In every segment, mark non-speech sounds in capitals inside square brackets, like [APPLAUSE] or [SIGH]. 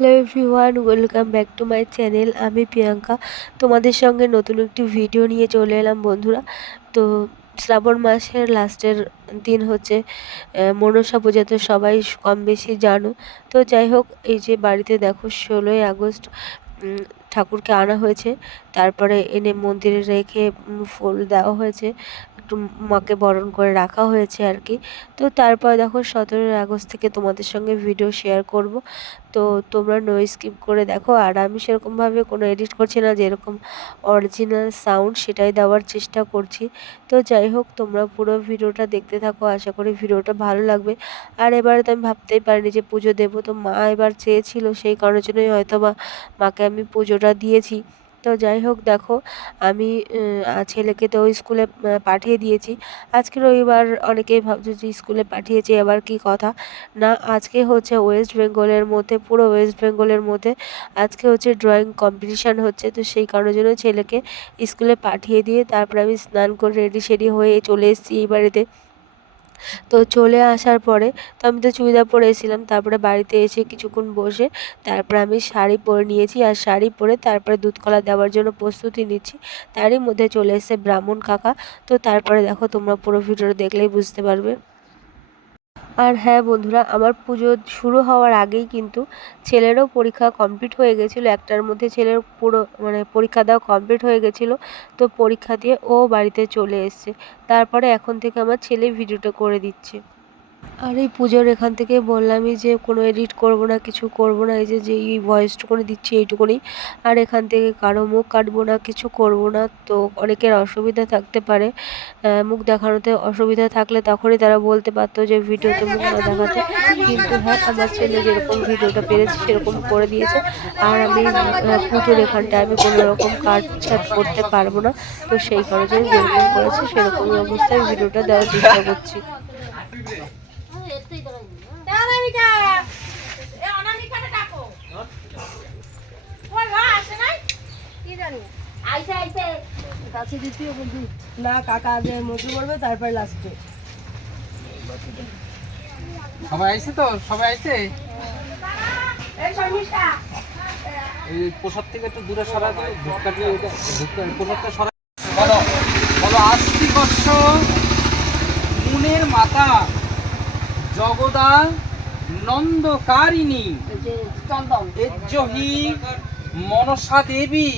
Hello everyone, welcome back to my channel. আমি প্রিয়াঙ্কা। তোমাদের সঙ্গে নতুন একটি ভিডিও নিয়ে চলে এলাম, বন্ধুরা। তো শ্রাবণ মাসের লাস্টের দিন হচ্ছে মনসা পূজা। তো সবাই কম বেশি জানো। তো যাই হোক, এই যে বাড়িতে দেখো, ষোলোই আগস্ট ঠাকুরকে আনা হয়েছে। তারপরে এনে মন্দিরে রেখে ফুল দেওয়া হয়েছে। একটু মাকে বরণ করে রাখা হয়েছে আর কি। তো তারপর দেখো সতেরোই আগস্ট থেকে তোমাদের সঙ্গে ভিডিও শেয়ার করব। তো তোমরা নো স্কিপ করে দেখো। আর আমি সেরকমভাবে কোনো এডিট করছি না, যেরকম অরিজিনাল সাউন্ড সেটাই দেওয়ার চেষ্টা করছি। তো যাই হোক, তোমরা পুরো ভিডিওটা দেখতে থাকো। আশা করি ভিডিওটা ভালো লাগবে। আর এবারে তো আমি ভাবতেই পারিনি যে পুজো দেবো। তো মা এবার চেয়েছিল, সেই কারণের জন্যই হয়তো বা মাকে আমি পুজোটা দিয়েছি। তো যাই হোক, দেখো, আমি ছেলেকে তো স্কুলে পাঠিয়ে দিয়েছি। আজকে রবিবার অনেকেই ভাবছে যে স্কুলে পাঠিয়েছি আবার কি কথা? না, আজকে হচ্ছে ওয়েস্ট বেঙ্গলের মধ্যে, পুরো ওয়েস্ট বেঙ্গলের মধ্যে আজকে হচ্ছে ড্রয়িং কম্পিটিশান হচ্ছে। তো সেই কারণের জন্য ছেলেকে স্কুলে পাঠিয়ে দিয়ে তারপরে আমি স্নান করে রেডি সেডি হয়ে চলে এসেছি এই বাড়িতে। তো চলে আসার পরে তো আমি তো চুড়িদার পরে এসেছিলাম, তারপরে বাড়িতে এসে কিছুক্ষণ বসে তারপরে আমি শাড়ি পরে নিয়েছি আর শাড়ি পরে তারপরে দুধকলা দেওয়ার জন্য প্রস্তুতি নিচ্ছি। তারই মধ্যে চলে এসেছে ব্রাহ্মণ কাকা। তো তারপরে দেখো তোমরা পুরো ভিডিওটা দেখলেই বুঝতে পারবে। আর হ্যাঁ বন্ধুরা, আমার পুজো শুরু হওয়ার আগেই কিন্তু ছেলেরও পরীক্ষা কমপ্লিট হয়ে গেছিল। একটার মধ্যে ছেলের পুরো মানে পরীক্ষা দেওয়া কমপ্লিট হয়ে গেছিল। তো পরীক্ষা দিয়ে ও বাড়িতে চলে এসছে। তারপরে এখন থেকে আমার ছেলে ভিডিওটা করে দিচ্ছে। আর এই পুজোর এখান থেকে বললামই যে কোনো এডিট করব না, কিছু করব না, এই যে এই ভয়েসটুকুনি দিচ্ছি এইটুকুনি। আর এখান থেকে কারও মুখ কাটবো না, কিছু করব না, তো অনেকের অসুবিধা থাকতে পারে। মুখ দেখানোতে অসুবিধা থাকলে তখনই তারা বলতে পারতো যে ভিডিওতে মুখ না দেখাতে। কিন্তু হ্যাঁ আমার ছেলে যেরকম ভিডিওটা পেরেছে, সেরকম করে দিয়েছে। আর আমি পুজোর এখানটায় আমি কোনো রকম কাট ছাট করতে পারব না। তো সেই কারণে যেরকম করেছে, সেরকমই অবস্থায় ভিডিওটা দেওয়ার চেষ্টা করছি। অনামিকা। এ অনামিকাটা ডাকো। ওই আসে নাই? কি জানি। আইসে আইসে। কাছে দ্বিতীয় বন্ধু না কাকা আগে মধ্যে পড়বে তারপর লাস্টে সবাই আইছে তো? সবাই আইছে? এই শর্মিষ্ঠা। এই প্রসাদ থেকে একটু দূরে সরা দিয়ে প্রসাদটা সরা বলো মুনের মাতা জগদা নন্দকারিণী। এজ্জহি মনসা দেবী।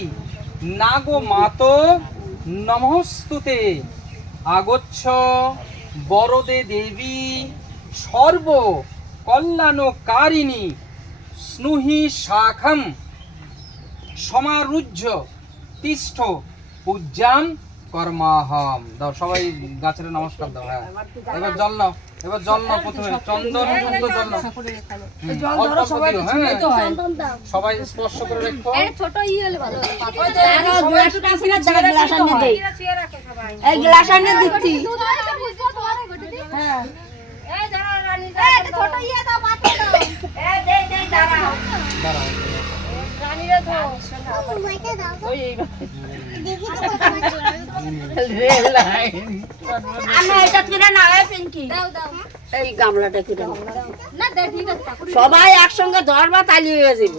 নাগো মাত নমস্তুতে। আগচ্ছ বরদে দেবী সর্ব কল্যাণকারিণী স্নুহি শাখম। সমারুহ্য তিষ্ঠ পূজ্যাম কর্মাহম। দাও সবাই গাছের নমস্কার দাও হ্যাঁ। এবার জল নাও এবার জল নাও প্রথমে। চন্দন সুন্দর জল নাও। জল ধরো সবাই হ্যাঁ। হয় সবাই স্পর্শ করে রেখো। ছোট ই হলে ভালো এই গ্লাস আনিয়ে দিচ্ছি। হ্যাঁ। এই দাঁড়াও রানী ছোট ইয়ে দাও পাতে দাও। এই দে দে দাঁড়াও। দাঁড়াও। সবাই একসঙ্গে ধরবা তালি হয়ে যাব।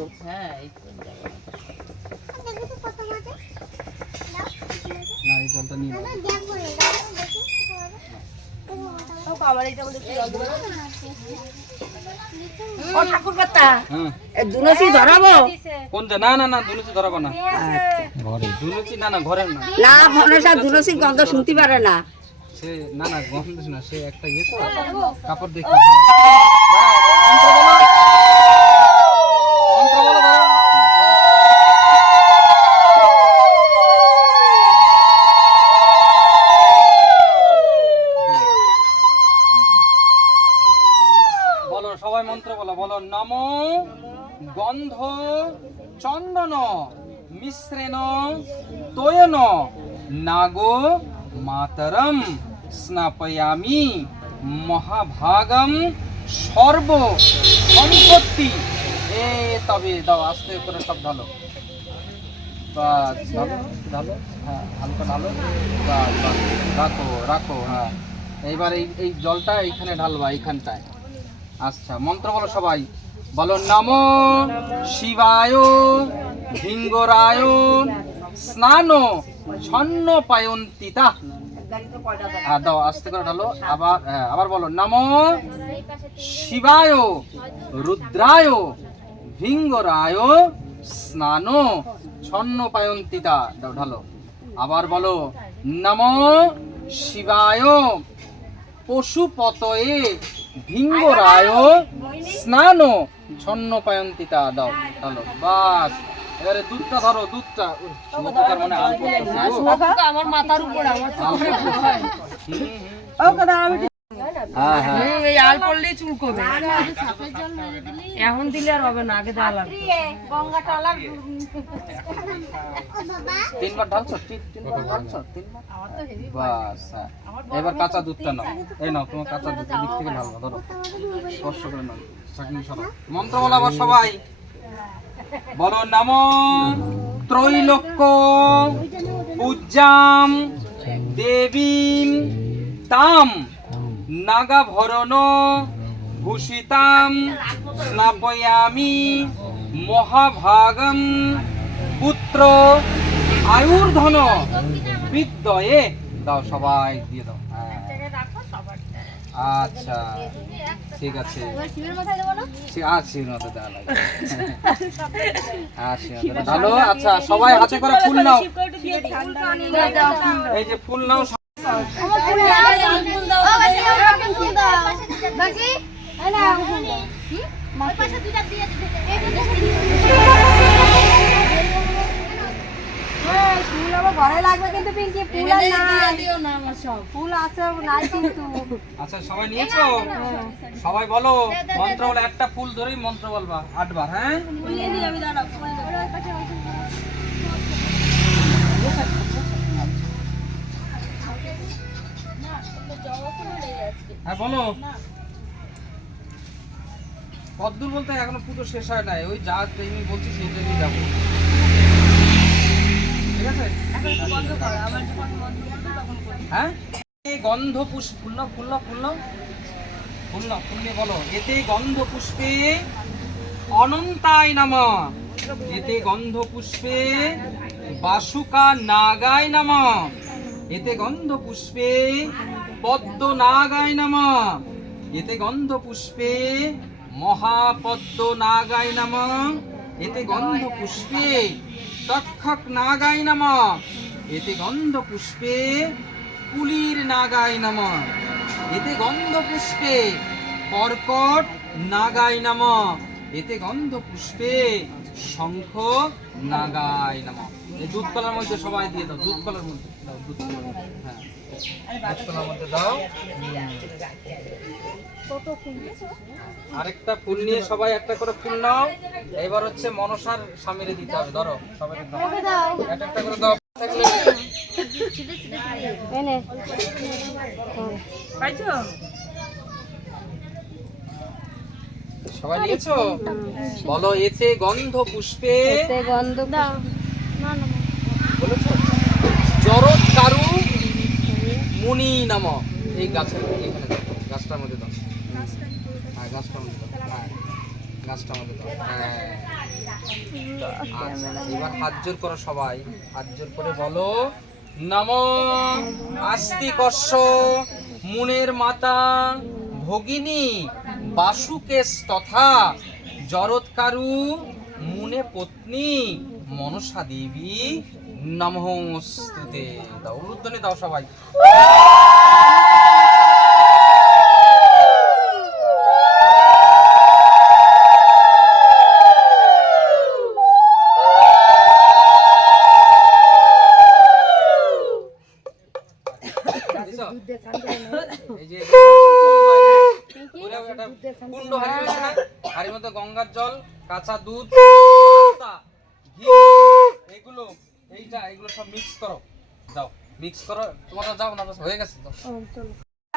না জলটা নিয়ে না না না দুলুচি ধরাবো না। ঘরে দুলুচি না না ঘরের না। না মনসা দুনসি গন্ধ শুনতে পারে না। সে না না গন্ধ না সে একটা ইয়ে তো। কাপড় দেখে মন্ত্র বলো দাও। বলো সবাই মন্ত্র বলো বলো নম গন্ধ চন্দন মিশ্রেণ তোয়ন নাগো মাতরম স্নাপয়ামি মহাভাগম সর্ব সম্পত্তি। এ, তবে দাও, আস্তে করে সব ঢালো। হ্যাঁ ঢালো। রাখো রাখো হ্যাঁ। এইবার এই এই জলটা এইখানে ঢালবা, এইখানটায়। আচ্ছা মন্ত্র বলো সবাই। বলো নম শিবায় ভিঙ্গরায় স্নান ছন্ন পায়ন্তিতা। হ্যাঁ দাও, আস্তে করে ঢালো। আবার হ্যাঁ আবার বলো নম শিবায়, রুদ্রায়, ভিঙ্গরায়, স্নান ছন্ন পায়ন্তিতা। দাও, ঢালো। আবার বলো নম শিবায়, পশুপতয়ে ভিঙ্গরায় স্নান ছন্ন পায়ন্তিতা দাও। ঢালো বাস। এবারে দুধটা ধরো দুধটা। শুভকার মানে। আমার মাথার উপর আমার এই আল পড়লেই চুল কমে এখন দিলে আর হবে না আগে দেওয়া লাগবে। তিনবার ঢালছো? তিন- তিনবার ঢালছো? তিনবার? বাস হ্যাঁ। এবার কাঁচা দুধটা নাও। এই নাও তোমার কাঁচা দুধ দিক থেকে ঢালবা ধরো। স্পর্শ করে নাও। মন্ত্র বলো আবার সবাই। বলো নাম ত্রৈলোক্য পূজ্যাম দেবীম তাম। নাগাভরণ। ভূষিতাম স্নাপয়ামি মহাভাগম। পুত্র আয়ুর্ধন। বিদ্যয়ে। দাও সবাই দিয়ে দাও। হ্যাঁ। আচ্ছা ঠিক আছে। ভালো আচ্ছা সবাই হাতে করে ফুল নাও। এই যে ফুল নাও বাকি পাশে দুইটা দিয়ে ফুল আমার ঘরে লাগবে কিন্তু পিঙ্কি ফুল আর নাই। ফুল আছে নাই কিন্তু। আচ্ছা সবাই নিয়েছো? সবাই বলো মন্ত্র বলে একটা ফুল ধরেই মন্ত্র বলবা আটবার হ্যাঁ? হ্যাঁ বলো। কদ্দূর বলতে এখনও পুজো শেষ হয় নাই। ওই যা টাইমে বলছি সেই টাইমে যাব। ঠিক আছে? হ্যাঁ? গন্ধ পুষ্প বলো। এতে গন্ধ পুষ্পে অনন্তায় নামা। এতে গন্ধ পুষ্পে বাসুকা নাগায় নামা। এতে গন্ধ পুষ্পে পদ্ম নাগায় নামা। এতে গন্ধ পুষ্পে মহাপদ্ম নাগায় নামা। এতে গন্ধ পুষ্পে, তক্ষক নাগায় নামা। এতে গন্ধ পুষ্পে কুলির নাগায় নামা। এতে গন্ধ পুষ্পে, কর্কট নাগায় নামা। এতে গন্ধ পুষ্পে, শঙ্খ নাগায় নামা। এই দুধ কলার মধ্যে সবাই দিয়ে দাও, দুধ কলার মধ্যে দাও মধ্যে। হ্যাঁ দুধ কলার মধ্যে দাও। আরেকটা ফুল নিয়ে সবাই একটা করে ফুল নাও। এবার হচ্ছে মনসার স্বামীরে দিতে হবে ধরো সবাই একটা একটা করে দাও। সবাই নিয়েছো? বলো এতে গন্ধ পুষ্পে। গন্ধ বলেছ? জরৎ কারু মুনি নাম এই গাছের এখানে গাছটার মধ্যে দাও। হ্যাঁ হ্যাঁ হ্যাঁ। আচ্ছা এবার হাত জোর করো সবাই। হাত জোর করে বলো, নম আস্তিকর্ষ মুনের মাতা ভগিনী বাসুকেশ তথা জরৎকারু মুনে পত্নী মনসা দেবী নমস্তুতে দাও উলুধ্বনি দাও সবাই। হাড়ির মধ্যে গঙ্গার জল কাঁচা দুধ [LAUGHS] এগুলো এইটা এগুলো সব মিক্স করো। দাও মিক্স করো। তোমার যাও না হয়ে গেছে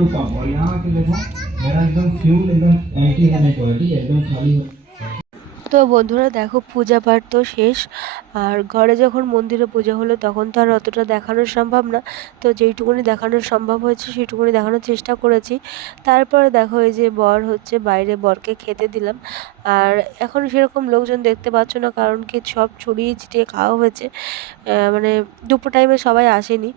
आ चुका हूँ पेट्रोल पंप और यहाँ के देखो मेरा एकदम फ्यूल एकदम एंटी रहने को है ठीक है एकदम खाली हो তো বন্ধুরা দেখো পূজা পাঠ তো শেষ। আর ঘরে যখন মন্দিরে পুজো হলো তখন তো আর অতটা দেখানো সম্ভব না। তো যেইটুকুনি দেখানো সম্ভব হয়েছে সেইটুকুনি দেখানোর চেষ্টা করেছি। তারপরে দেখো এই যে বর হচ্ছে বাইরে বরকে খেতে দিলাম। আর এখন সেরকম লোকজন দেখতে পাচ্ছ না কারণ কি সব ছড়িয়ে ছিটিয়ে খাওয়া হয়েছে। মানে দুপুর টাইমে সবাই আসেনি।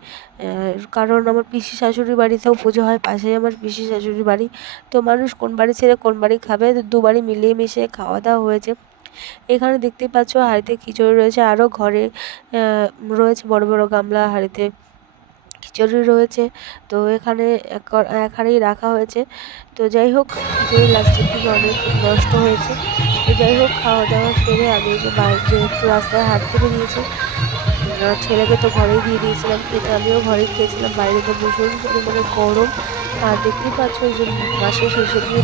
কারণ আমার পিসি শাশুড়ির বাড়িতেও পুজো হয়, পাশেই আমার পিসি শাশুড়ির বাড়ি। তো মানুষ কোন বাড়ি ছেড়ে কোন বাড়ি খাবে? তো দু বাড়ি মিলিয়ে মিশিয়ে খাওয়া দাওয়া হয়েছে। এখানে দেখতে পাচ্ছ হাঁড়িতে খিচুড়ি রয়েছে আরও ঘরে রয়েছে বড় বড় গামলা, হাঁড়িতে খিচুড়ি রয়েছে। তো এখানে ক- রাখা হয়েছে। তো যাই হোক খিচুড়ি লাস্টের দিকে অনেক নষ্ট হয়েছে। তো যাই হোক, খাওয়া দাওয়া সেরে আমি যে বাইরে একটু রাস্তায় হাঁটতে বেরিয়েছি ছেলেকে তো ঘরেই দিয়ে দিয়েছিলাম খেতে আমিও ঘরেই খেয়েছিলাম। বাইরে তো ভীষণ পরিমাণে গরম। আর দেখতেই পাচ্ছ যে মাসের শেষের দিয়ে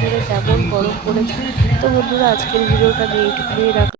ধরে তেমন গরম পড়েছে। তো বন্ধুরা, আজকের ভিডিওটা আমি রাখ